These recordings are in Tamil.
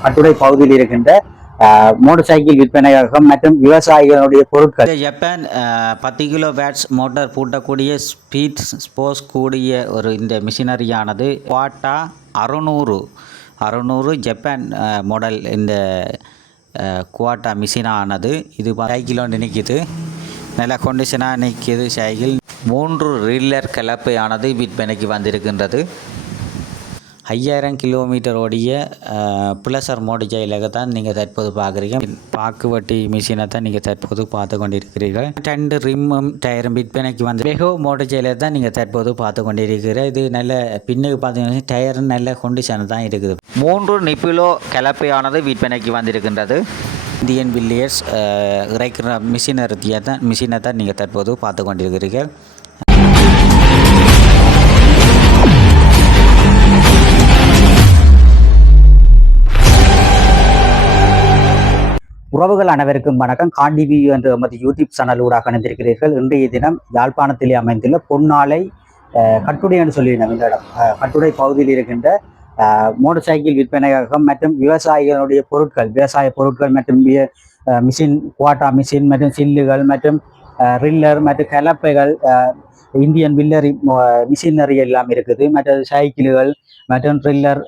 கட்டுரை பகுதியில் இருக்கின்ற அஹ், மோட்டார் சைக்கிள் விற்பனையகம் மற்றும் விவசாயிகளுடைய பொருட்கள். ஜப்பான் பத்து கிலோ பேட்ஸ் மோட்டார் பூட்டக்கூடிய ஸ்பீட் ஸ்போர்ட்ஸ் கூடிய ஒரு இந்த மிஷினரியானது குவாட்டா அறுநூறு அறுநூறு ஜப்பான் மாடல் இந்த குவாட்டா மிஷினானது. இது சைக்கிளோண்டு நிற்கிது நல்ல கொண்டிஷனாக நிற்கிது சைக்கிள் மூன்று ரீலர் கலப்பையானது விற்பனைக்கு வந்திருக்கின்றது. ஐயாயிரம் கிலோமீட்டர் ஓடிய பிளஸர் மோடிஜையில தான் நீங்கள் தற்போது பார்க்குறீங்க. பாக்குவட்டி மிஷினை தான் நீங்கள் தற்போது பார்த்து கொண்டிருக்கிறீர்கள். ரெண்டு ரிம்மும் டயரும் விற்பனைக்கு வந்து வெகோ மோடிஜையில தான் நீங்கள் தற்போது பார்த்து கொண்டிருக்கிற இது நல்ல பின்னுக்கு பார்த்தீங்கன்னா டயரும் நல்ல கொண்டிஷன் தான் இருக்குது. மூன்று நிப்பிலோ கலப்பையானது விற்பனைக்கு வந்திருக்கின்றது. இந்தியன் வில்லியர்ஸ் இறைக்கிற மிஷினரியை தான் மிஷினை தான் நீங்கள் தற்போது பார்த்து கொண்டிருக்கிறீர்கள். உறவுகள் அனைவருக்கும் வணக்கம். காண்டிவி என்ற எமது யூடியூப் சேனல் ஊடாக அணிந்திருக்கிறீர்கள் இன்றைய தினம் யாழ்ப்பாணத்திலே அமைந்துள்ள பொன்னாலை கட்டுடை என்று சொல்லியிருந்தோம் இந்த இடம். கட்டுடை பகுதியில் இருக்கின்ற மோட்டர் மோட்டார் சைக்கிள் விற்பனையகம் மற்றும் விவசாயிகளுடைய பொருட்கள் விவசாய பொருட்கள் மற்றும் மிஷின் குவாட்டா மிஷின் மற்றும் சில்லுகள் மற்றும் ரில்லர் மற்றும் கலப்பைகள் இந்தியன் வில்லரி மிஷினரி எல்லாம் இருக்குது. மற்ற சைக்கிள்கள் மற்றும் ட்ரில்லர்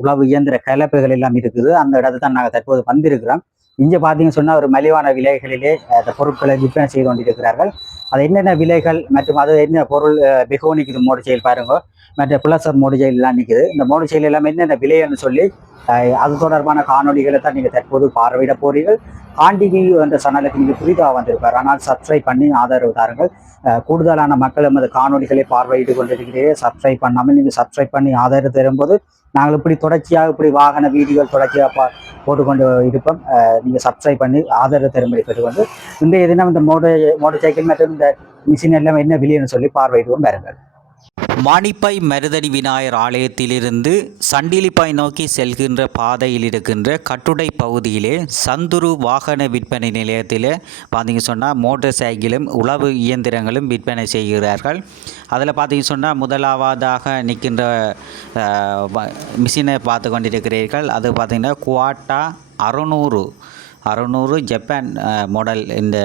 உழவு இயந்திர கலப்பைகள் எல்லாம் இருக்குது. அந்த இடத்துல தான் நாங்கள் தற்போது வந்திருக்கிறோம். இங்கே பார்த்தீங்கன்னு சொன்னால் ஒரு மலிவான விலைகளிலே அந்த பொருட்களை விற்பனை செய்து கொண்டிருக்கிறார்கள். அது என்னென்ன விலைகள் மற்றும் அது என்ன பொருள் மிகவும் நிற்குது மோடி செயல் பாருங்க. மற்ற புலசர் மோடி செயல் எல்லாம் நிற்குது இந்த மோடி செயல் எல்லாமே என்னென்ன விலைன்னு சொல்லி அஹ், அது தொடர்பான காணொளிகளை தான் நீங்கள் தற்போது பார்வையிட போறீர்கள். காண்டிவி என்ற சேனலுக்கு நீங்கள் புதிதாக வந்திருப்பார். ஆனால் சப்ஸ்கிரைப் பண்ணி ஆதரவு தாருங்கள். கூடுதலான மக்கள் எமது காணொளிகளை பார்வையிட்டு கொண்டிருக்கிறீர்கள் சப்ஸ்கிரைப் பண்ணாமல் நீங்கள் சப்ஸ்கிரைப் பண்ணி ஆதரவு தரும்போது நாங்கள் இப்படி தொடர்ச்சியாக இப்படி வாகன வீடியோகள் தொடர்ச்சியாக பா போட்டுக்கொண்டு இருப்போம். நீங்கள் சப்ஸ்கிரைப் பண்ணி ஆதரவு தரும்படி பெற்றுக்கொண்டு இந்த தினம் இந்த மோட்டர் மோட்டர் சைக்கிள் மற்றும் இந்த மிஷின் எல்லாம் என்ன விலைன்னு சொல்லி பார்வையிடுவோம். பாருங்கள் மானிப்பை மருதடி விநாயகர் ஆலயத்திலிருந்து சண்டிலிப்பாய் நோக்கி செல்கின்ற பாதையில் இருக்கின்ற கட்டுடை பகுதியிலே சந்துரு வாகன விற்பனை நிலையத்தில் பார்த்திங்க சொன்னால் மோட்டார் சைக்கிளும் உழவு இயந்திரங்களும் விற்பனை செய்கிறார்கள். அதில் பார்த்தீங்க சொன்னால் முதலாவதாக நிற்கின்ற வ- மிஷினை பார்த்து கொண்டிருக்கிறீர்கள். அது பார்த்தீங்கன்னா குவாட்டா அறுநூறு அறுநூறு ஜப்பான் மாடல் இந்த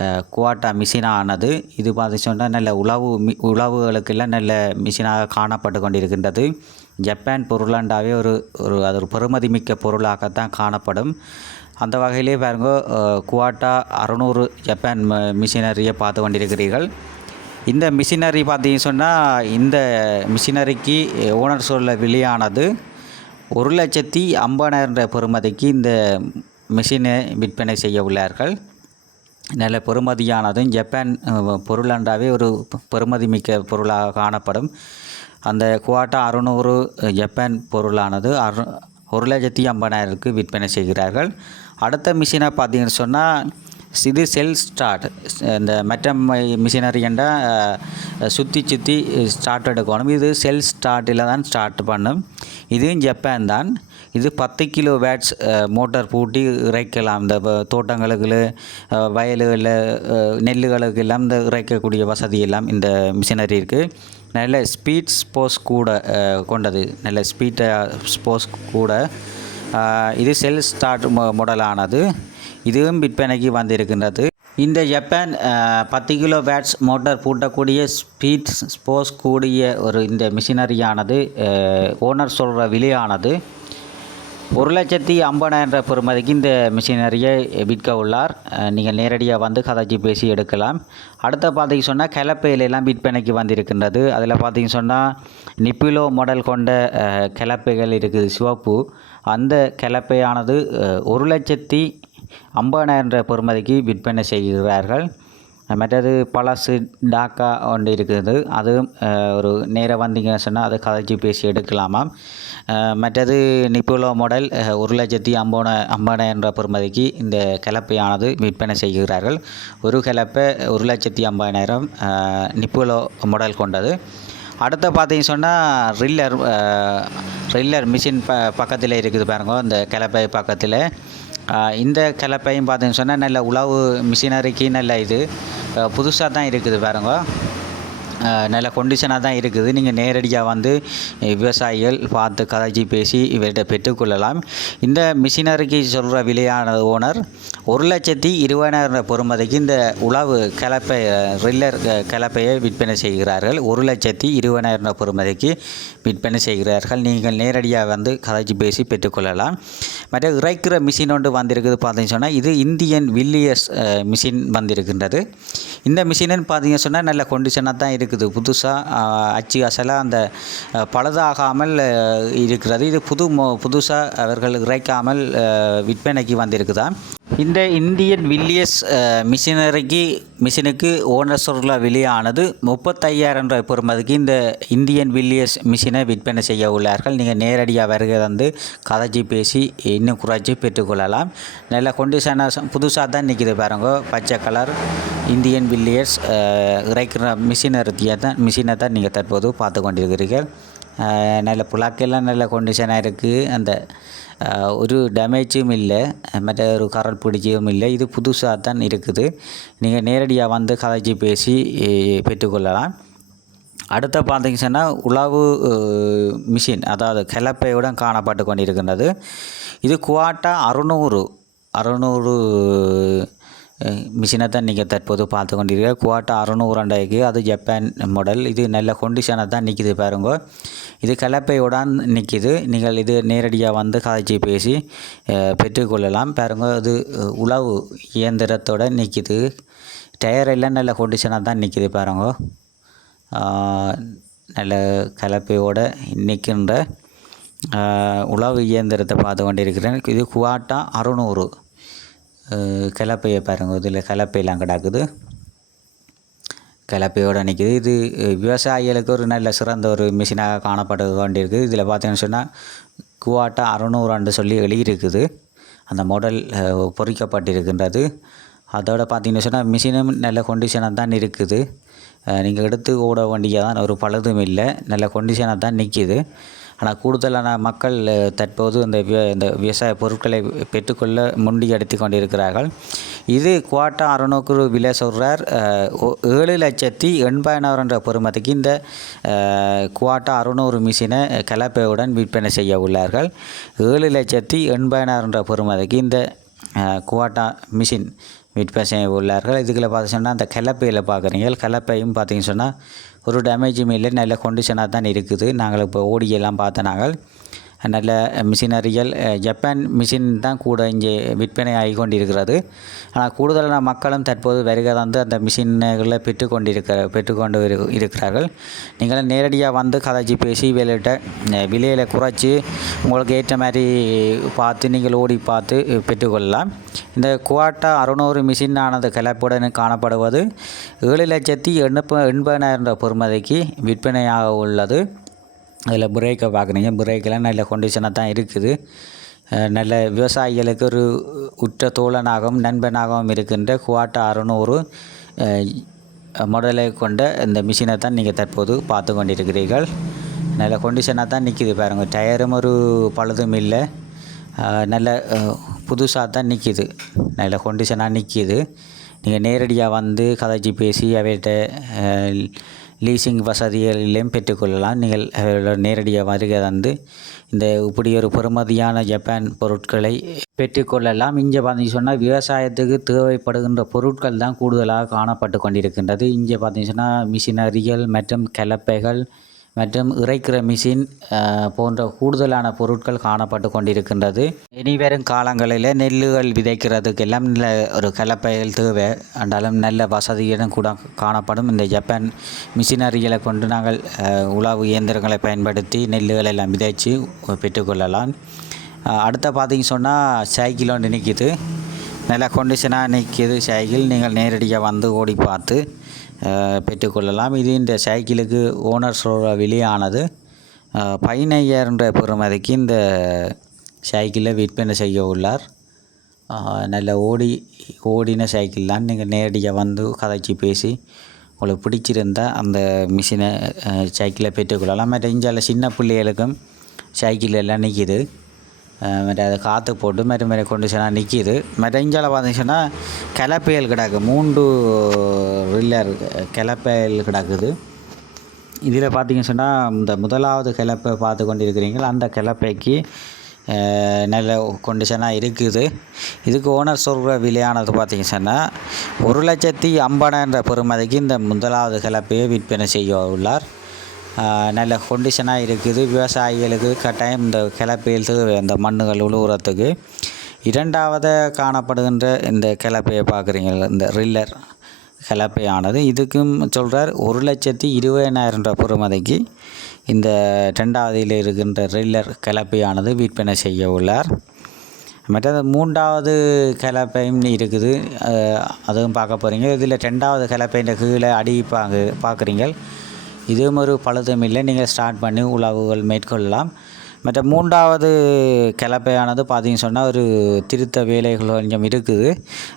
குவாட்டா மிஷினாக ஆனது இது பார்த்து சொன்னால் நல்ல உழவு மி உழவுகளுக்கெல்லாம் நல்ல மிஷினாக காணப்பட்டு கொண்டிருக்கின்றது. ஜப்பான் பொருளாண்டாவே ஒரு ஒரு அது ஒரு பெறுமதிமிக்க பொருளாகத்தான் காணப்படும். அந்த வகையிலே பாருங்க குவாட்டா அறுநூறு ஜப்பான் ம- மிஷினரியை பார்த்து கொண்டிருக்கிறீர்கள். இந்த மிஷினரி பார்த்தீங்கன்னு சொன்னால் இந்த மிஷினரிக்கு ஓனர் சொல்ல விலையானது ஒரு லட்சத்தி ஐம்பதாயிரம் பெறுமதிக்கு இந்த மிஷினை விற்பனை செய்ய உள்ளார்கள். நல்ல பெறுமதியானதும் ஜப்பான் பொருளாண்டாவே ஒரு பெறுமதி மிக்க பொருளாக காணப்படும். அந்த குவாட்டா அறுநூறு ஜப்பான் பொருளானது அறு ஒரு லட்சத்தி ஐம்பதாயிரத்துக்கு விற்பனை செய்கிறார்கள். அடுத்த மிஷினை பார்த்தீங்கன்னு சொன்னால் இது செல் ஸ்டார்ட். இந்த மற்ற மிஷினரி என்றால் சுற்றி சுற்றி ஸ்டார்ட் எடுக்கணும். இது செல் ஸ்டார்ட்டில் தான் ஸ்டார்ட் பண்ணும். இதுவும் ஜப்பான் தான். இது பத்து கிலோ வேட்ஸ் மோட்டார் பூட்டி இறைக்கலாம். இந்த தோட்டங்களுக்கு வயல்களில் நெல்லுகளுக்கு எல்லாம் இந்த இறைக்கக்கூடிய வசதி எல்லாம் இந்த மிஷினரி இருக்குது நல்ல ஸ்பீட் ஸ்போர்ட்ஸ் கூட கொண்டது. நல்ல ஸ்பீட் ஸ்போர்ட்ஸ் கூட. இது செல் ஸ்டார்ட் மொ- மாடலானது. இதுவும் விற்பனைக்கு வந்திருக்கின்றது. இந்த ஜப்பான் பத்து கிலோ வேட்ஸ் மோட்டார் பூட்டக்கூடிய ஸ்பீட் ஸ்போர்ட்ஸ் கூடிய ஒரு இந்த மிஷினரியானது ஓனர் சொல்கிற விலையானது ஒரு லட்சத்தி ஐம்பதாயிரம் பெறுமதிக்கு இந்த மிஷினரியை விற்க உள்ளார். நீங்கள் நேரடியாக வந்து கதைச்சி பேசி எடுக்கலாம். அடுத்த பார்த்தீங்க சொன்னால் கிளப்பையிலெல்லாம் விற்பனைக்கு வந்திருக்கின்றது. அதில் பார்த்தீங்க சொன்னால் நிப்பிலோ மாடல் கொண்ட கிளப்பைகள் இருக்குது சிவப்பு. அந்த கிளப்பையானது ஒரு லட்சத்தி என்ற பெறுமதிக்கு விற்பனை செய்கிறார்கள். மற்றது பழசு டாக்கா ஒன்று இருக்குது. அதுவும் ஒரு நேராக வந்தீங்கன்னு சொன்னால் அதை கதைச்சி பேசி எடுக்கலாமாம் மற்றது நிப்போலோ மாடல் ஒரு லட்சத்தி ஐம்பது ஐம்பதாயிரம் என்ற பெறுமதிக்கு இந்த கலப்பையானது விற்பனை செய்கிறார்கள். ஒரு கலப்பை ஒரு லட்சத்தி ஐம்பதாயிரம் நிப்போலோ மாடல் கொண்டது. அடுத்து பார்த்தீங்க சொன்னால் ரில்லர் ரில்லர் மிஷின் ப பக்கத்தில் இருக்குது பாருங்க இந்த கிளப்பை பக்கத்தில். இந்த கிளப்பையும் பார்த்தீங்கன்னு சொன்னால் நல்ல உழவு மிஷினரிக்கு நல்ல இது. புதுசாக தான் இருக்குது பாருங்க. நல்ல கொண்டிஷனாக தான் இருக்குது. நீங்கள் நேரடியாக வந்து விவசாயிகள் பார்த்து கதைச்சி பேசி இவர்கிட்ட பெற்றுக்கொள்ளலாம். இந்த மிஷினரிக்கு சொல்கிற விலையான ஓனர் ஒரு லட்சத்தி இருபதாயிரம் பொறுமதிக்கு இந்த உழவு கலப்பை ரில்லர் கலப்பையை விற்பனை செய்கிறார்கள். ஒரு லட்சத்தி இருபதாயிரம் பொறுமதிக்கு விற்பனை செய்கிறார்கள். நீங்கள் நேரடியாக வந்து கதைச்சி பேசி பெற்றுக்கொள்ளலாம் மற்ற இறைக்கிற மிஷின் ஒன்று வந்திருக்குது பார்த்தீங்கன்னு சொன்னால் இது இந்தியன் வில்லியஸ் மிஷின் வந்திருக்கின்றது. இந்த மிஷினுன்னு பார்த்தீங்க சொன்னால் நல்ல கொண்டிஷனாக தான் இருக்குது. புதுசாக அச்சு அசலாக அந்த பழுதாகாமல் இருக்கிறது. இது புது மோ புதுசாக அவர்கள் இறைக்காமல் விற்பனைக்கு வந்திருக்குதான் இந்த இந்தியன் வில்லியஸ் மிஷினரிக்கு மிஷினுக்கு ஓனர் சொல்ல விலையானது முப்பத்தையாயிரம் ரூபாய் பொறுமதிக்கு இந்த இந்தியன் வில்லியஸ் மிஷினை விற்பனை செய்ய உள்ளார்கள். நீங்கள் நேரடியாக வருகை வந்து கதைச்சி பேசி இன்னும் குறைச்சி பெற்றுக்கொள்ளலாம் நல்ல கொண்டிஷனாக புதுசாக தான் நிற்கிது பாருங்க. பச்சை கலர் இந்தியன் வில்லியர்ஸ் அஹ், இறைக்கிற மிஷினரியை தான் மிஷினை தான் நீங்கள் தற்போது பார்த்து கொண்டிருக்கிறீர்கள். நல்ல புலாக்கெல்லாம் நல்ல கொண்டிஷனாக இருக்குது அந்த ஒரு டேமேஜும் இல்லை. மற்ற ஒரு கரல் பிடிச்சியும் இல்லை. இது புதுசாக தான் இருக்குது. நீங்கள் நேரடியாக வந்து கதைச்சி பேசி பெற்றுக்கொள்ளலாம் அடுத்த பார்த்தீங்க சொன்னால் உழவு மிஷின் அதாவது கிளப்பையுடன் காணப்பட்டு கொண்டிருக்கின்றது. இது குவாட்டா அறுநூறு அறுநூறு மிஷினை தான் நீங்கள் தற்போது பார்த்து கொண்டிருக்க குவாட்டா அறுநூறு அண்டைக்கு அது ஜப்பான் மாடல் இது நல்ல கொண்டிஷனாக தான் நிற்கிது பாருங்க. இது கலப்பையுடன் நிற்கிது நீங்கள் இது நேரடியாக வந்து காய்ச்சி பேசி பெற்றுக்கொள்ளலாம். பாருங்க இது உழவு இயந்திரத்தோட நிற்கிது டயர் எல்லாம் நல்ல கொண்டிஷனாக தான் நிற்கிது பாருங்க. நல்ல கலப்பையோடு நிற்கின்ற உழவு இயந்திரத்தை பார்த்து கொண்டிருக்கிறேன் இது குவாட்டா அறுநூறு. கலப்பையை பாருங்கள் இதில் கலப்பையெல்லாம் கிடக்குது. கலப்பையோடு நிற்கிது இது விவசாயிகளுக்கு ஒரு நல்ல சிறந்த ஒரு மிஷினாக காணப்பட வேண்டியிருக்குது இதில் பார்த்தீங்கன்னு சொன்னால் குவாட்டா அறுநூறாண்டு சொல்லி எழுதியிருக்குது. அந்த மாடல் பொறிக்கப்பட்டிருக்கின்றது. அதோட பார்த்தீங்கன்னு சொன்னால் மிஷினும் நல்ல கொண்டிஷனாக தான் இருக்குது. நீங்கள் எடுத்து ஓட வண்டியாக தான் ஒரு பழுதும் இல்லை. நல்ல கொண்டிஷனாக தான் நிற்கிது ஆனால் கூடுதலான மக்கள் தற்போது இந்த விவ இந்த விவசாய பொருட்களை பெற்றுக்கொள்ள முண்டியடித்து கொண்டிருக்கிறார்கள். இது குவாட்டா அறுநூறு விலை சொல்கிறார் ஏழு லட்சத்தி எண்பதாயிரம்ன்ற பொறுமதிக்கு இந்த குவாட்டா அறுநூறு மிஷினை கலப்பையுடன் விற்பனை செய்ய உள்ளார்கள். ஏழு லட்சத்தி எண்பதாயிரம்ன்ற பொறுமதிக்கு இந்த குவாட்டா மிஷின் விற்பனை செய்ய உள்ளார்கள். இதுக்குள்ள பார்த்து சொன்னால் அந்த கலப்பையில் பார்க்குறீங்க. கலப்பையும் பார்த்தீங்கன்னு சொன்னால் ஒரு டேமேஜும் இல்லை. நல்ல கொண்டிஷனாக தான் இருக்குது. நாங்கள் இப்போ ஓடியெல்லாம் பார்த்த நாங்கள் நல்ல மிஷினரிகள் ஜப்பான் மிஷின் தான் கூட இங்கே விற்பனை ஆகி கொண்டிருக்கிறது. ஆனால் கூடுதலான மக்களும் தற்போது வருகை வந்து அந்த மிஷின்களை பெற்றுக்கொண்டிருக்கிற பெற்றுக்கொண்டு இருக்கிறார்கள். நீங்களும் நேரடியாக வந்து கதைச்சி பேசி விலையிட்ட விலையில் குறைச்சி உங்களுக்கு ஏற்ற மாதிரி பார்த்து நீங்கள் ஓடி பார்த்து பெற்றுக்கொள்ளலாம் இந்த குவாட்டா அறுநூறு மிஷின் ஆனது கலப்புடன் காணப்படுவது ஏழு லட்சத்தி எண்ப எண்பதாயிரம் ரூபாய் பொறுமதிக்கு விற்பனையாக உள்ளது. அதில் பிரேக்கை பார்க்குறீங்க. பிரேக்கெல்லாம் நல்ல கொண்டிஷனாக தான் இருக்குது. நல்ல விவசாயிகளுக்கு ஒரு உற்ற தோழனாகவும் நண்பனாகவும் இருக்கின்ற குவாட்டா அறுநூறு மாடலை கொண்ட இந்த மிஷினை தான் நீங்கள் தற்போது பார்த்து கொண்டிருக்கிறீர்கள். நல்ல கொண்டிஷனாக தான் நிற்கிது பாருங்கள் டயரும் ஒரு பழுதும் இல்லை. நல்ல புதுசாக தான் நிற்கிது நல்ல கொண்டிஷனாக நிற்கிது நீங்கள் நேரடியாக வந்து கதைச்சி பேசி அவைகிட்ட லீசிங் வசதிகளிலும் பெற்றுக்கொள்ளலாம். நீங்கள் அவர்களோட நேரடியாக வருகை தந்து இந்த இப்படி ஒரு பெறுமதியான ஜப்பான் பொருட்களை பெற்றுக்கொள்ளலாம். இங்கே பார்த்தீங்க சொன்னால் விவசாயத்துக்கு தேவைப்படுகின்ற பொருட்கள் தான் கூடுதலாக காணப்பட்டு கொண்டிருக்கின்றது. இங்கே பார்த்தீங்க சொன்னால் மிஷினரிகள் மற்றும் கலப்பைகள் மற்றும் இறைக்கிற மிஷின் போன்ற கூடுதலான பொருட்கள் காணப்பட்டு கொண்டிருக்கின்றது. இனி வரும் காலங்களில் நெல்லுகள் விதைக்கிறதுக்கெல்லாம் நல்ல ஒரு கலப்பைகள் தேவை. என்றாலும் நல்ல வசதியுடன் கூட காணப்படும். இந்த ஜப்பான் மிஷினரிகளை கொண்டு நாங்கள் உழவு இயந்திரங்களை பயன்படுத்தி நெல்லுகளை எல்லாம் விதைச்சு பெற்றுக்கொள்ளலாம் அடுத்த பார்த்தீங்க சொன்னால் சைக்கிள் ஒன்று நிற்கிது நல்ல கொண்டிஷனாக நிற்கிது சைக்கிள். நீங்கள் நேரடியாக வந்து ஓடி பார்த்து பெற்றுக்கொள்ளலாம். இது இந்த சைக்கிளுக்கு ஓனர் சொல்கிற வெளியானது அஹ், பதினையாயிரம் பெறுமதிக்கு இந்த சைக்கிளை விற்பனை செய்ய உள்ளார். நல்ல ஓடி ஓடின சைக்கிள் தான். நீங்கள் நேரடியாக வந்து கதைச்சி பேசி உங்களுக்கு பிடிச்சிருந்தா அந்த மிஷினை சைக்கிளை பெற்றுக்கொள்ளலாம். மற்ற இஞ்சால சின்ன பிள்ளைகளுக்கும் சைக்கிள் எல்லாம் நிற்கிது. அஹ் மற்ற அதை காற்று போட்டு மறு மாதிரி கொண்டு சொன்னால் நிற்கிது மற்ற இஞ்சால பார்த்தீங்கன்னா கிளப்பையல் கிடக்கு. மூன்று ரில்லர் கிளப்பையல் கிடக்குது. இதில் பார்த்தீங்கன்னு சொன்னால் இந்த முதலாவது கிளப்பை பார்த்து கொண்டு இருக்கிறீங்கள் அந்த கிளப்பைக்கு நல்ல கொண்டிஷனாக இருக்குது. இதுக்கு ஓனர் சொல்கிற விலையானது பார்த்தீங்க சொன்னால் ஒரு லட்சத்தி ஐம்பதாயிரம் பெருமதிக்கு இந்த முதலாவது கிளப்பையை விற்பனை செய்ய உள்ளார். நல்ல கொண்டிஷனாக இருக்குது. விவசாயிகளுக்கு கட்டாயம் இந்த கிளப்பையில் தேவை அந்த மண்ணுகள் உழுவுறத்துக்கு இரண்டாவது காணப்படுகின்ற இந்த கிளப்பையை பார்க்குறீங்க. இந்த ரில்லர் கிளப்பையானது. இதுக்கும் சொல்கிறார் ஒரு லட்சத்தி இருபதாயிரம் ரூபாய் பெறுமதிக்கு இந்த ரெண்டாவதில் இருக்கின்ற ரில்லர் கிளப்பையானது விற்பனை செய்ய உள்ளார். மற்றது மூன்றாவது கிளப்பையும் இருக்குது. அதுவும் பார்க்க போகிறீங்க இதில் ரெண்டாவது கிளப்பையின் கீழே அடி பார்க்க பார்க்குறீங்க. இதுவும் ஒரு பழுதுமில்லை நீங்கள் ஸ்டார்ட் பண்ணி உழவுகள் மேற்கொள்ளலாம். மற்ற மூன்றாவது கிளப்பையானது பார்த்தீங்கன்னு சொன்னால் ஒரு திருத்த வேலைகள் கொஞ்சம் இருக்குது.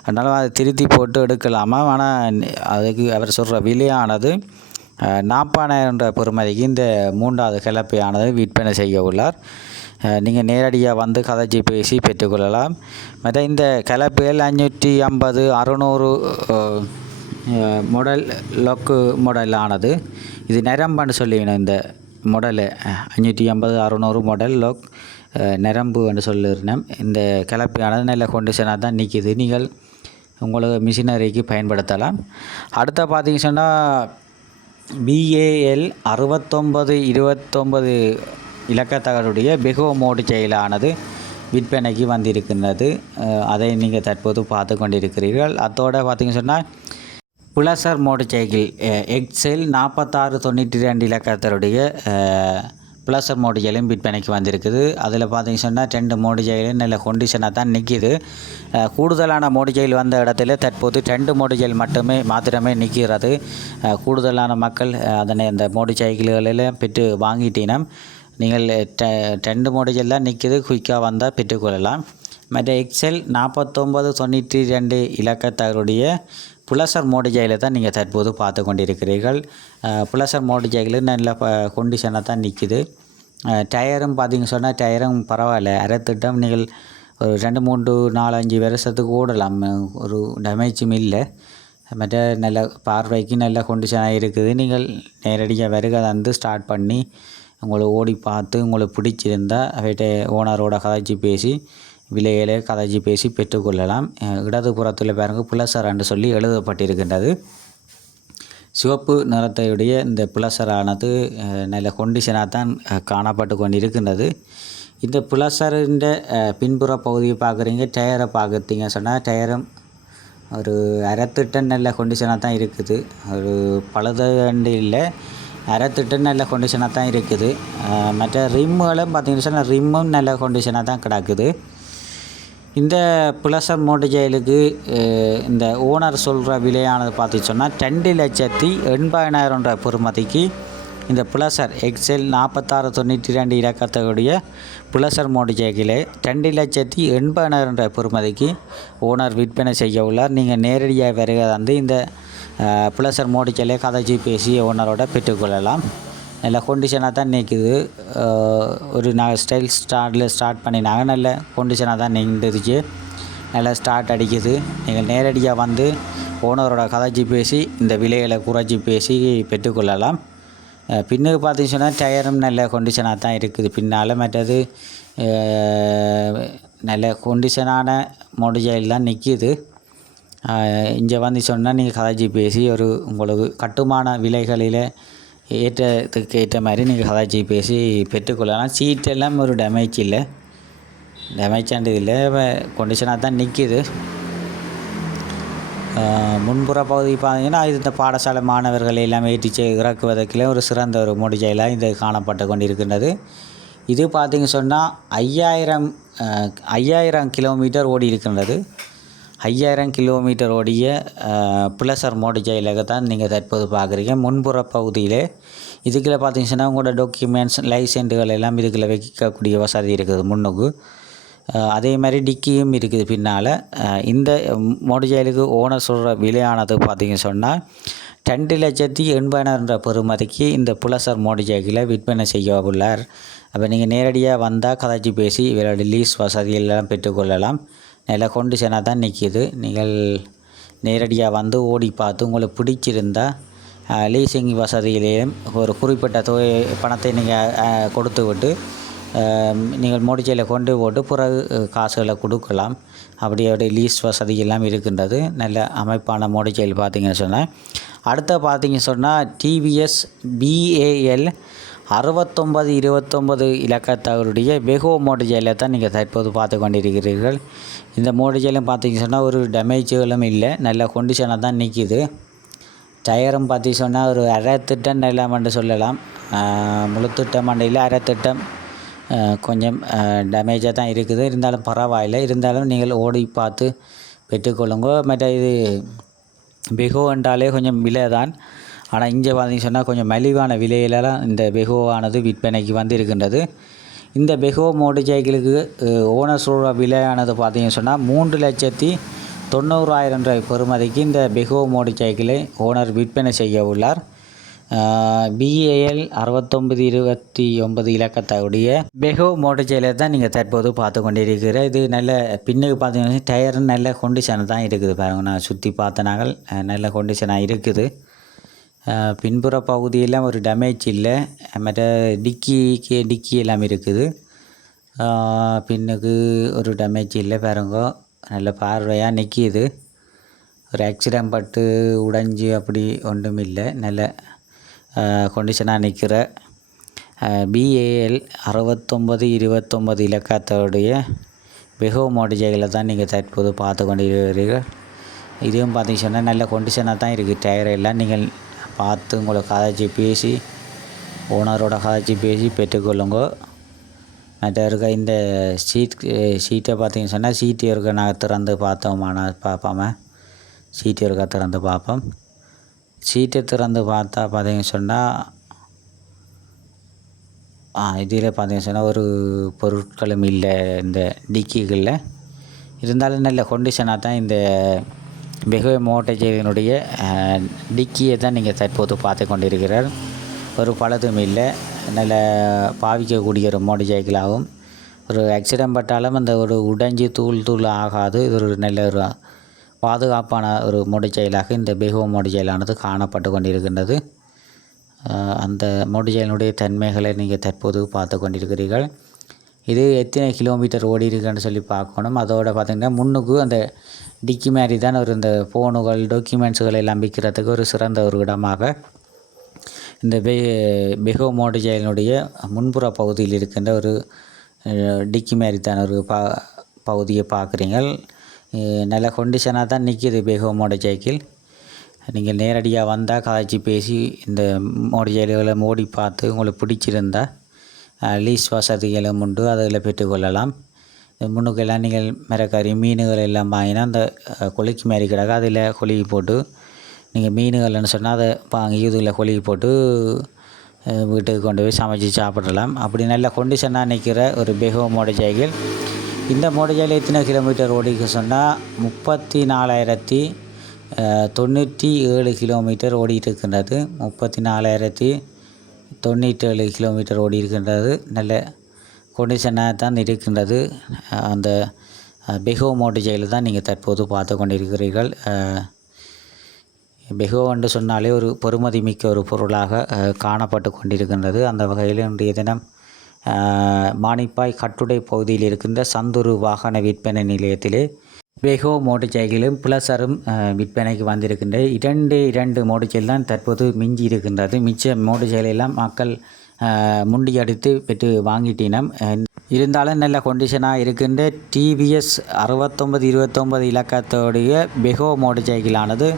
அதனால் அதை திருத்தி போட்டு எடுக்கலாமா? ஆனால் அதுக்கு அவர் சொல்கிற விலையானது நாற்பதாயிரம் என்ற பெறுமதிக்கு இந்த மூன்றாவது கிளப்பையானது விற்பனை செய்ய உள்ளார். நீங்கள் நேரடியாக வந்து கதைச்சி பேசி பெற்றுக்கொள்ளலாம் மற்ற இந்த கிளப்புகள் அஞ்சூற்றி ஐம்பது அறுநூறு முடல் லொக்கு மாடலானது இது நிரம்புன்னு சொல்லிக்கணும் இந்த மாடலு அஞ்சூற்றி ஐம்பது அறுநூறு மாடல் நிரம்பு என்று சொல்லியிருந்தேன் இந்த கிளப்பியானது நல்ல கொண்டிஷனாக தான் நிற்கிது நீங்கள் உங்களுக்கு மிஷினரிக்கு பயன்படுத்தலாம். அடுத்த பார்த்தீங்க சொன்னால் பிஏஎல் அறுபத்தொம்பது இருபத்தொம்பது இலக்கத்தகருடைய பெகோ மோடு செயலானது விற்பனைக்கு வந்திருக்கின்றது. அதை நீங்கள் தற்போது பார்த்து கொண்டிருக்கிறீர்கள். அதோட பார்த்திங்க சொன்னால் புலசர் மோட்டர் சைக்கிள் எக்ஸெல் நாற்பத்தாறு தொண்ணூற்றி ரெண்டு இலக்கத்தருடைய ப்ளஸர் மோட்டர் விற்பனைக்கு வந்திருக்குது. அதில் பார்த்தீங்க சொன்னால் ரெண்டு மோட்டர் சைக்கிளும் நல்ல கொண்டிஷனாக தான் நிற்கிது கூடுதலான மோட்டர் வந்த இடத்துல தற்போது ரெண்டு மோட்டர் மட்டுமே மாத்திரமே நிற்கிறது கூடுதலான மக்கள் அதனை அந்த மோட்டர் சைக்கிள்களில் பெற்று வாங்கிட்டினம் நீங்கள் டெ- ரெண்டு மோட்டர் தான் நிற்கிது குயிக்காக வந்தால் பெற்றுக்கொள்ளலாம். மற்ற எக்ஸெல் நாற்பத்தொம்பது தொண்ணூற்றி ரெண்டு இலக்கத்தருடைய புலசர் மோடிஜையில் தான் நீங்கள் தற்போது பார்த்து கொண்டிருக்கிறீர்கள். அஹ், புலசர் மோடிஜைகள் நல்ல ப கொண்டிஷனாக தான் நிற்கிது டயரும் பார்த்தீங்க சொன்னால் டயரும் பரவாயில்ல. அரைத்திட்டம் நீங்கள் ஒரு ரெண்டு மூன்று நாலு அஞ்சு வருஷத்துக்கு ஓடலாம். ஒரு டேமேஜும் இல்லை. மற்ற நல்ல பார்வைக்கு நல்ல கொண்டிஷனாக இருக்குது. நீங்கள் நேரடியாக வருகை வந்து ஸ்டார்ட் பண்ணி உங்களை ஓடி பார்த்து உங்களுக்கு பிடிச்சிருந்தா அவைகிட்ட ஓனரோட கதைச்சி பேசி விலையிலே கதைச்சி பேசி பெற்றுக்கொள்ளலாம் இடது புறத்தில் பாருங்க புலசரான்னு சொல்லி எழுதப்பட்டிருக்கின்றது. சிவப்பு நிறத்தையுடைய இந்த புலசரானது நல்ல கொண்டிஷனாக தான் காணப்பட்டு கொண்டிருக்கின்றது. இந்த புலசரின் பின்புற பகுதியை பார்க்குறீங்க டயரை பார்க்குறீங்க சொன்னால் டயரும் ஒரு அரைத்திட்டன் நல்ல கொண்டிஷனாக தான் இருக்குது. ஒரு பழுதண்டு இல்லை அரைத்திட்டன் நல்ல கொண்டிஷனாக தான் இருக்குது மற்ற ரிம்முகளும் பார்த்தீங்கன்னு சொன்னால் ரிம்மும் நல்ல கொண்டிஷனாக தான் கிடக்குது. இந்த புலசர் மோட்டு ஜெயிலுக்கு இந்த ஓனர் சொல்கிற விலையானது பார்த்து சொன்னால் ரெண்டு லட்சத்தி எண்பதாயிரம் பொறுமதிக்கு இந்த புலசர் எக்ஸெல் நாற்பத்தாறு தொண்ணூற்றி ரெண்டு இலக்கத்தோடைய புலசர் மோட்டர் ஜெயிலே ரெண்டு லட்சத்தி எண்பதாயிரம் பொறுமதிக்கு ஓனர் விற்பனை செய்ய உள்ளார். நீங்கள் நேரடியாக வருக வந்து இந்த அஹ், புலசர் மோட்டர் ஜெயிலே கதைச்சி பேசி ஓனரோட பெற்றுக்கொள்ளலாம். நல்ல கொண்டிஷனாக தான் நிற்குது ஒரு நான் ஸ்டைல் ஸ்டார்டில் ஸ்டார்ட் பண்ணினாங்க. நல்ல கொண்டிஷனாக தான் நின்றுச்சு. நல்லா ஸ்டார்ட் அடிக்குது. நீங்கள் நேரடியாக வந்து ஓனரோட கதைச்சி பேசி இந்த விலைகளை குறைச்சி பேசி பெற்றுக்கொள்ளலாம் பின்னுக்கு பார்த்தீங்கன்னு சொன்னால் டயரும் நல்ல கொண்டிஷனாக தான் இருக்குது. பின்னால் மற்றது நல்ல கொண்டிஷனான மோடிஜைல் தான் நிற்கிது இங்கே வந்து சொன்னால் நீங்கள் கதைச்சி பேசி ஒரு உங்களுக்கு கட்டுமான விலைகளில் ஏற்றத்துக்கு ஏற்ற மாதிரி நீங்கள் கதாச்சி பேசி பெற்றுக்கொள்ளலாம். சீட் எல்லாம் ஒரு டேமேஜ் இல்லை. டேமேஜ் ஆனது இல்லை. கொண்டிஷனாக தான் நிற்கிது முன்புற பகுதி பார்த்தீங்கன்னா இது இந்த பாடசாலை மாணவர்களை எல்லாம் ஏற்றிச்சு இறக்குவதற்குள்ளே ஒரு சிறந்த ஒரு முடிஜையில் இது காணப்பட்டு கொண்டிருக்கின்றது. இது பார்த்திங்க சொன்னால் ஐயாயிரம் ஐயாயிரம் கிலோமீட்டர் ஓடி இருக்கின்றது ஐயாயிரம் கிலோமீட்டர் ஓடிய பிளசர் புலசர் தான் நீங்கள் தற்போது பார்க்குறீங்க. முன்புற பகுதியிலே இதுக்குள்ள பார்த்தீங்கன்னா உங்களோட டாக்குமெண்ட்ஸ் லைசென்ட்டுகள் எல்லாம் இதுக்குள்ள வைக்கக்கூடிய வசதி இருக்குது முன்னுக்கு. அதே மாதிரி டிக்கியும் இருக்குது பின்னால். இந்த மோடிஜைலுக்கு ஓனர் சொல்கிற விலையானது பார்த்தீங்க சொன்னால் ரெண்டு லட்சத்தி எண்பதாயிரம் என்ற பெறுமதிக்கு இந்த புலசர் மோடிஜைக்கில் விற்பனை செய்ய உள்ளார் அப்போ நீங்கள் நேரடியாக வந்தால் கதைச்சி பேசி இவரோட லீஸ் வசதியெல்லாம் பெற்றுக்கொள்ளலாம் நில கொண்டு சென தான் நிற்கிது நீங்கள் நேரடியாக வந்து ஓடி பார்த்து உங்களுக்கு பிடிச்சிருந்தா லீசிங் வசதியிலேயும் ஒரு குறிப்பிட்ட தொகை பணத்தை நீங்கள் கொடுத்து விட்டு நீங்கள் மோடிச்சையில் கொண்டு போட்டு பிறகு காசுகளை கொடுக்கலாம். அப்படி அப்படி லீஸ் வசதி எல்லாம் இருக்கின்றது. நல்ல அமைப்பான மோடிச்சையில் பார்த்தீங்கன்னு சொன்னால் அடுத்த பார்த்தீங்கன்னு சொன்னால் டிவிஎஸ் பிஏஎல் அறுபத்தொம்பது இருபத்தொம்பது இலக்கத்தவருடைய வெகோ மோடிஜையில் தான் நீங்கள் தற்போது பார்த்து கொண்டிருக்கிறீர்கள். இந்த மோடிஜையிலும் பார்த்தீங்க சொன்னால் ஒரு டேமேஜுகளும் இல்லை நல்ல கொண்டிஷனாக தான் நிற்கிது டயரும் பார்த்தி சொன்னால் ஒரு அரை திட்டம் நிலமன்று சொல்லலாம். முழு திட்டம் மண்டையில் அரை திட்டம் கொஞ்சம் டேமேஜாக தான் இருக்குது. இருந்தாலும் பரவாயில்லை. இருந்தாலும் நீங்கள் ஓடி பார்த்து பெற்றுக்கொள்ளுங்க. மற்ற இது பிகோ என்றாலே கொஞ்சம் விலை தான் ஆனால் இங்கே பார்த்தீங்கன்னு சொன்னால் கொஞ்சம் மலிவான விலையிலலாம் இந்த பெகோவானது விற்பனைக்கு வந்து இருக்கின்றது இந்த பெகோ மோட்டர் சைக்கிளுக்கு ஓனர் விலையானது பார்த்தீங்கன்னு சொன்னால் மூன்று லட்சத்தி தொண்ணூறாயிரம் ரூபாய் பெறுமதிக்கு இந்த பெகோ மோட்டர் சைக்கிளை ஓனர் விற்பனை செய்ய உள்ளார். பிஏஎல் அறுபத்தொம்பது இருபத்தி ஒன்பது இலக்கத்தவுடைய பெகோ மோட்டர் சைக்கிளை தான் நீங்கள் தற்போது பார்த்து கொண்டிருக்கிற இது நல்ல பின்னுக்கு பார்த்தீங்கன்னா டயரும் நல்ல கொண்டிஷன் தான் இருக்குது பாருங்கள் நான் சுற்றி பார்த்த நாங்கள் நல்ல கொண்டிஷனாக இருக்குது. பின்புற பகுதியெல்லாம் ஒரு டேமேஜ் இல்லை. மற்ற டிக்கி டிக்கி எல்லாம் இருக்குது. பின்னுக்கு ஒரு டேமேஜ் இல்லை பாருங்க. நல்ல பார்வையாக நிற்கிது ஒரு ஆக்சிடென்ட் பட்டு உடைஞ்சு அப்படி ஒன்றும் இல்லை. நல்ல கொண்டிஷனாக நிற்கிற பிஏஎல் அறுபத்தொம்பது இருபத்தொம்பது இலக்கத்தோடைய பெகோ மோடிஜைகளை தான் நீங்கள் தற்போது பார்த்து கொண்டிருக்கிறீர்கள். இதுவும் பார்த்தீங்க சொன்னால் நல்ல கொண்டிஷனாக தான் இருக்குது டயர் எல்லாம் நீங்கள் பார்த்து உங்களை கதைச்சி பேசி ஓனரோட கதைச்சி பேசி பெற்றுக்கொள்ளுங்க. மற்ற இருக்க இந்த சீட் சீட்டை பார்த்தீங்கன்னு சொன்னால் சீட்டு இருக்க நான் திறந்து பார்த்தோமானா பார்ப்பாம. சீட்டு இருக்க திறந்து பார்ப்போம். சீட்டை திறந்து பார்த்தா பார்த்தீங்கன்னு சொன்னால் இதில் பார்த்தீங்கன்னு சொன்னால் ஒரு பொருட்களும் இல்லை இந்த டிக்கிகளில். இருந்தாலும் நல்ல கொண்டிஷனாக தான் இந்த பெகவே மோட்டேஜினுடைய டிக்கியை தான் நீங்கள் தற்போது பார்த்து கொண்டிருக்கிறார். ஒரு பழதும் இல்லை. நல்ல பாவிக்கக்கூடிய ஒரு மோட்டர் சைக்கிளாகும் ஒரு ஆக்சிடென்ட் பட்டாலும் அந்த ஒரு உடைஞ்சி தூள் தூள் ஆகாது. இது ஒரு நல்ல ஒரு பாதுகாப்பான ஒரு மோட்டர் இந்த பெகோ மோட்டர் செயலானது காணப்பட்டு கொண்டிருக்கின்றது அந்த மோட்டர் தன்மைகளை நீங்கள் தற்போது பார்த்து கொண்டிருக்கிறீர்கள். இது எத்தனை கிலோமீட்டர் ஓடி இருக்குன்னு சொல்லி பார்க்கணும். அதோட பார்த்திங்கன்னா முன்னுக்கு அந்த டிக்கி மாதிரி தான் ஒரு இந்த ஃபோனுகள் டாக்குமெண்ட்ஸுகள் எல்லாம் விற்கிறதுக்கு ஒரு சிறந்த ஒரு இடமாக இந்த பெ பெகோ மோட்டர்ஜைலினுடைய முன்புற பகுதியில் இருக்கின்ற ஒரு டிக்கி மாதிரி தான் ஒரு பா பகுதியை பார்க்குறீங்க நல்ல கொண்டிஷனாக தான் நிற்கிது பெகோ மோட்டர் நீங்கள் நேரடியாக வந்தால் கதைச்சி பேசி இந்த மோடி மோடி பார்த்து உங்களுக்கு பிடிச்சிருந்தா லீஸ் வசதிகளும் உண்டு அதில் பெற்றுக்கொள்ளலாம் முன்னுக்கெல்லாம் நீங்கள் மரக்கறி மீன்கள் எல்லாம் வாங்கினா அந்த கொலிக்கு கொலுக்கி கிடக்கு. அதில் கொலுக்கி போட்டு நீங்கள் மீன்கள்னு சொன்னால் அதை வாங்கி இதில் கொலுக்கி போட்டு வீட்டுக்கு கொண்டு போய் சமைச்சு சாப்பிடலாம். அப்படி நல்ல கொண்டிஷனாக நிற்கிற ஒரு பெகோ மோட்டர் சைக்கிள் இந்த மோட்டர் சைக்கிள் எத்தனை கிலோமீட்டர் ஓடிக்க சொன்னால் முப்பத்தி நாலாயிரத்தி தொண்ணூற்றி ஏழு கிலோமீட்டர் ஓடிட்டு இருக்கின்றது முப்பத்தி நாலாயிரத்தி தொண்ணூற்றேழு கிலோமீட்டர் ஓடி இருக்கின்றது நல்ல கொண்டிஷனாக தான் இருக்கின்றது. அந்த பெகோ மோட்டர் தான் நீங்கள் தற்போது பார்த்து கொண்டிருக்கிறீர்கள். பெகோ என்று சொன்னாலே ஒரு பெறுமதி மிக்க ஒரு பொருளாக காணப்பட்டு கொண்டிருக்கின்றது. அந்த வகையில் இன்றைய தினம் மானிப்பாய் கட்டுடை பகுதியில் இருக்கின்ற சந்துரு வாகன விற்பனை நிலையத்திலே பெகோ மோட்டர் சைக்கிளும் பிளஸரும் விற்பனைக்கு வந்திருக்கின்ற இரண்டு இரண்டு மோட்டர் சைக்கிள் தான் தற்போது மிஞ்சி இருக்கின்றது. மிச்ச மோட்டர் மக்கள் முண்டி அடித்து பெற்று வாங்கிட்டினம். இருந்தாலும் நல்ல கொண்டிஷனாக இருக்கின்ற டிவிஎஸ் அறுபத்தொம்பது இருபத்தொம்பது இலக்கத்தோடைய பெகோ மோட்டர் சைக்கிளானது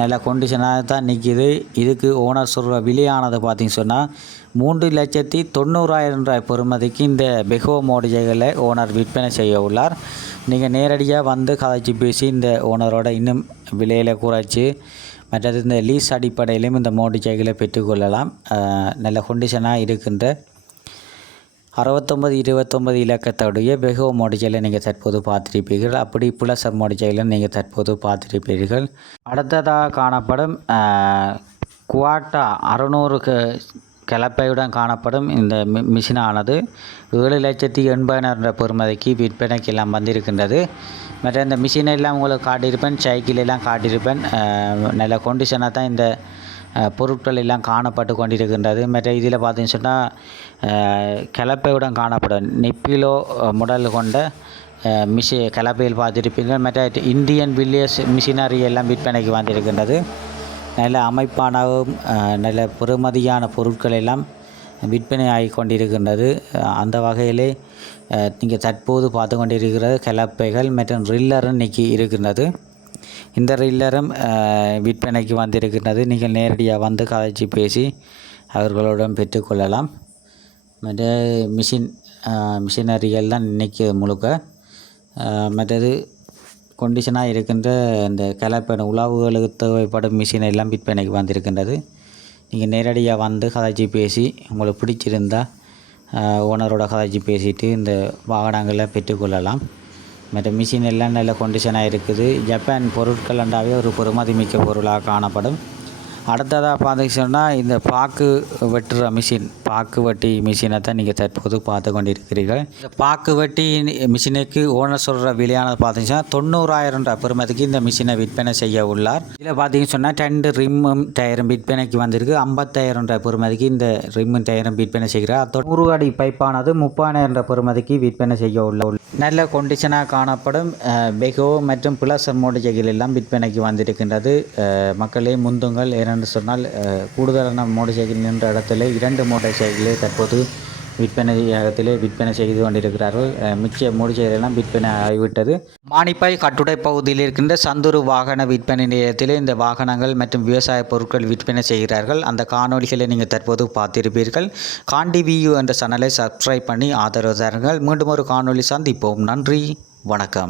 நல்ல கொண்டிஷனாக தான் நிற்கிது இதுக்கு ஓனர் சொல்கிற விலையானது பார்த்தீங்க சொன்னால் மூன்று லட்சத்தி தொண்ணூறாயிரம் ரூபாய் பெறுமதிக்கு இந்த பெகோ மோடிஜைகளை ஓனர் விற்பனை செய்ய உள்ளார். நீங்கள் நேரடியாக வந்து கதைச்சி பேசி இந்த ஓனரோட இன்னும் விலையில் குறைச்சி. மற்றது இந்த லீஸ் அடிப்படையிலும் இந்த மோடிஜைகளை பெற்றுக்கொள்ளலாம். நல்ல கொண்டிஷனாக இருக்கின்ற அறுபத்தொம்பது இருபத்தொம்பது இலக்கத்தோடைய பெகோ மோடிஜைலை நீங்கள் தற்போது பார்த்திருப்பீர்கள். அப்படி புலசர் மோடிஜைலை நீங்கள் தற்போது பார்த்துருப்பீர்கள். அடுத்ததாக காணப்படும் குவாட்டா அறுநூறு க கலப்பையுடன் காணப்படும் இந்த மி மிஷினானது ஏழு லட்சத்தி எண்பதாயிரம் என்ற பெறுமதிக்கு விற்பனைக்கு எல்லாம் வந்திருக்கின்றது. மற்ற இந்த மிஷினை எல்லாம் உங்களுக்கு காட்டியிருப்பேன் சைக்கிளெல்லாம் காட்டியிருப்பேன். நல்ல கொண்டிஷனாக தான் இந்த பொருட்கள் எல்லாம் காணப்பட்டு கொண்டிருக்கின்றது. மற்ற இதில் பார்த்தீங்கன்னு சொன்னால் கிளப்பையுடன் காணப்படும். நெப்பிலோ முடல் கொண்ட மிஷி கலப்பையில் பார்த்திருப்பீர்கள். மற்ற இந்தியன் வில்லியஸ் மிஷினரி எல்லாம் விற்பனைக்கு வந்திருக்கின்றது. நல்ல அமைப்பானவும் நல்ல பெறுமதியான பொருட்கள் எல்லாம் விற்பனை ஆகி கொண்டிருக்கின்றது. அந்த வகையிலே நீங்கள் தற்போது பார்த்து கொண்டிருக்கிறது கலப்பைகள் மற்றும் ரில்லரும் இன்றைக்கி இருக்கின்றது. இந்த ரில்லரும் விற்பனைக்கு வந்திருக்கின்றது. நீங்கள் நேரடியாக வந்து கதைச்சி பேசி அவர்களுடன் பெற்றுக்கொள்ளலாம் மற்ற மிஷின் மிஷினரிகள் தான் இன்றைக்கி முழுக்க. மற்றது கொண்டிஷனாக இருக்கின்ற இந்த கலப்பை உழவுகளுக்கு தேவைப்படும் மிஷின் எல்லாம் விற்பனைக்கு வந்திருக்கின்றது. நீங்கள் நேரடியாக வந்து கதைச்சி பேசி உங்களுக்கு பிடிச்சிருந்தா ஓனரோட கதைச்சி பேசிட்டு இந்த வாகனங்களை பெற்றுக்கொள்ளலாம். மற்ற மிஷின் எல்லாம் நல்ல கொண்டிஷனாக இருக்குது. ஜப்பான் பொருட்கள்ண்டாவே ஒரு பெருமதி மிக்க பொருளாக காணப்படும். அடுத்ததாக பார்த்தீங்க சொன்னால் இந்த பாக்கு வெட்டுற மிஷின் பாக்கு வட்டி மிஷினை தான் நீங்கள் தற்போது பார்த்து கொண்டிருக்கிறீர்கள். இந்த பாக்கு வட்டி மிஷினுக்கு ஓனர் சொல்கிற விலையானது பார்த்தீங்கன்னா தொண்ணூறாயிரம் ரூபாய் பெருமதிக்கு இந்த மிஷினை விற்பனை செய்ய உள்ளார். இதில் பார்த்தீங்கன்னு சொன்னால் ரெண்டு ரிம்மும் டயரும் விற்பனைக்கு வந்திருக்கு. ஐம்பத்தாயிரம் ரூபாய் பெறுமதிக்கு இந்த ரிம்மும் டயரும் விற்பனை செய்கிறார். அதோட நூறு அடி பைப்பானது முப்பதாயிரம் ரூபாய் பெருமதிக்கு விற்பனை செய்ய உள்ள நல்ல கொண்டிஷனாக காணப்படும். பெகோ மற்றும் பிளஸர் மோடிசைக்கிள் எல்லாம் விற்பனைக்கு வந்திருக்கின்றது. மக்களே முந்துங்கள் ஏனென்று சொன்னால் கூடுதலான மோடிசைக்கிள் நின்ற இடத்துல இரண்டு மோட்டார் சைக்கிளே தற்போது விற்பனையகத்திலே விற்பனை செய்து கொண்டிருக்கிறார்கள். மிச்ச முடிச்சதெல்லாம் விற்பனை ஆகிவிட்டது. மானிப்பாய் கட்டுடை பகுதியில் இருக்கின்ற சந்துரு வாகன விற்பனை நிலையத்திலே இந்த வாகனங்கள் மற்றும் விவசாய பொருட்கள் விற்பனை செய்கிறார்கள். அந்த காணொளிகளை நீங்கள் தற்போது பார்த்திருப்பீர்கள். காண்டி வியூ என்ற சேனலை சப்ஸ்கிரைப் பண்ணி ஆதரவு தாருங்கள். மீண்டும் ஒரு காணொளி சந்திப்போம். நன்றி. வணக்கம்.